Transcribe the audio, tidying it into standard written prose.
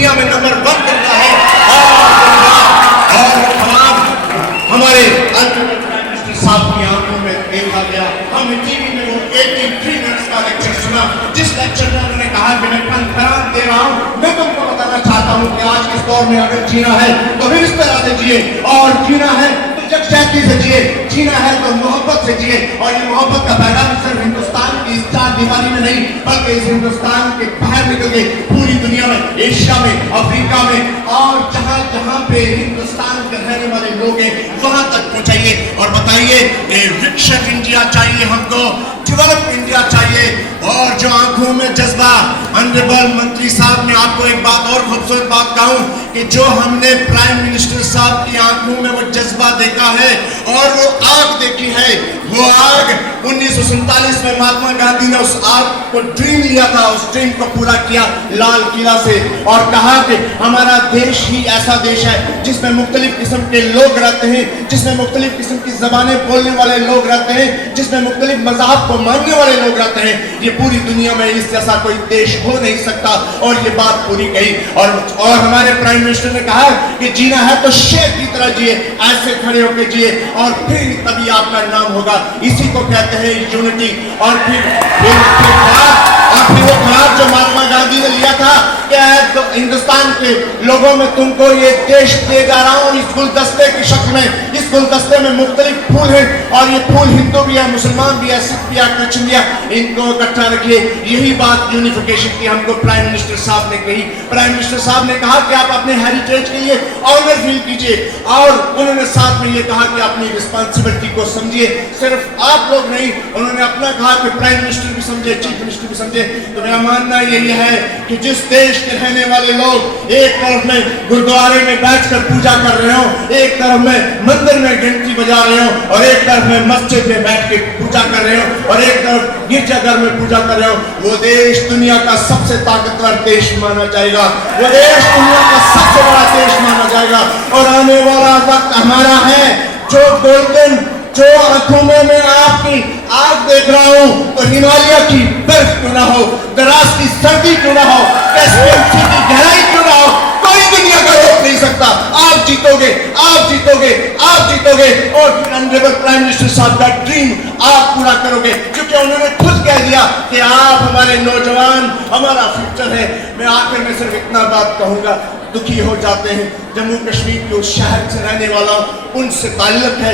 دنیا میں نمبر 1 کرتا ہے اور تمام ہمارے صاحب کی آنکھوں میں دیکھا گیا. ہم ٹی وی میں وہ 83 منٹس کا لیکچر سنا جس لیکچر میں انہوں نے کہا کہ میں کنفرانس دے رہا ہوں, میں تم کو بتانا چاہتا ہوں کہ آج کے دور میں اگر جینا ہے تو پھر اس طرح سے جیے, اور جینا ہے تو یکجہتی سے جیے, جینا ہے تو محبت سے جیے. اور یہ محبت کا پیغام صرف ہندوستان کی اس چار دیواری میں نہیں بلکہ اس ہندوستان کے باہر نکل کے پوری دنیا میں, ایشیا میں, افریقہ میں اور جہاں جہاں پہ ہندوستان کے رہنے والے لوگ ہیں وہاں تک پہنچائیے اور بتائیے کہ رچ انڈیا چاہیے ہم کو, ڈیولپ انڈیا چاہیے. اور جو آنکھوں میں جذبہ, آنریبل منتری صاحب نے آپ کو ایک بات اور خوبصورت بات کہوں کہ جو ہم نے پرائم منسٹر صاحب کی آنکھوں میں وہ جذبہ دیکھا ہے اور وہ آگ دیکھی ہے, وہ آگ 1947 میں مہاتما گاندھی نے اس آگ کو ڈریم لیا تھا, اس ڈریم کو پورا کیا لال قلعہ سے اور کہا کہ ہمارا دیش ہی ایسا دیش ہے جس میں مختلف قسم کے لوگ رہتے ہیں, جس میں مختلف قسم کی زبانیں بولنے والے لوگ رہتے ہیں, جس میں مختلف مذاہب کو ماننے والے لوگ رہتے ہیں. یہ پوری دنیا میں اس جیسا کوئی دیش ہو نہیں سکتا اور یہ بات پوری کہی. اور ہمارے پرائم منسٹر نے کہا کہ جینا ہے تو شیر کی طرح جیے, ایسے کھڑے ہو کے جیے اور پھر تبھی آپ کا نام ہوگا. اسی کو کہتے ہیں یونٹی. اور پھر وہ قرار جو مہاتما گاندھی نے لیا تھا کہ ہندوستان کے لوگوں میں تم کو یہ دیش دے جا رہا ہوں اس گلدستے کی شکل میں. اس گلدستے میں مختلف پھول ہیں اور یہ پھول ہندو بھی ہے, مسلمان بھی ہے, سکھ بھی ہے, کرسچن بھی ہے, ان کو اکٹھا رکھیے. یہی بات یونیفیکیشن کی ہم کو پرائم منسٹر صاحب نے کہی. پرائم منسٹر صاحب نے کہا کہ آپ اپنے ہیریٹیج کے لیے آنر فیل کیجیے اور انہوں نے ساتھ میں یہ کہا کہ اپنی رسپانسبلٹی کو سمجھیے. صرف آپ لوگ نہیں, انہوں نے اپنا کہا کہ پرائم منسٹر بھی سمجھے, چیف منسٹر بھی سمجھے. تو میرا ماننا یہی ہے کہ جس دیش کے رہنے والے لوگ ایک طرف میں گردوارے میں بیٹھ کر پوجا کر رہے ہوں, ایک طرف میں مندر میں گھنٹی بجا رہے ہوں اور ایک طرف میں مسجد میں بیٹھ کے پوجا کر رہے ہوں اور ایک طرف گرجا گھر میں پوجا کر رہے ہوں, وہ دیش دنیا کا سب سے طاقتور دیش مانا جائے گا, وہ دیش دنیا کا سب سے بڑا دیش مانا جائے گا. اور آنے والا وقت ہمارا ہے جو گولڈن, جو آنکھوں میں آپ کی آگ دیکھ رہا ہوں تو ہمالیہ کی برف کیوں نہ ہو, دراز کی سردی کیوں نہ ہو, کیسپین سی کی گہرائی کیوں نہ ہو, کوئی دنیا کا روک نہیں سکتا. آپ جیتو گے, آپ جیتو گے, آپ جیتو گے اور پھر آنریبل پرائم منسٹر صاحب کا ڈریم آپ پورا کرو گے کیونکہ انہوں نے خود کہہ دیا کہ آپ ہمارے نوجوان, ہمارا فیوچر ہے. میں آخر میں صرف اتنا بات کہوں گا, دکھی ہو جاتے ہیں جموں کشمیر کے اس شہر سے رہنے والا, ان سے تعلق ہے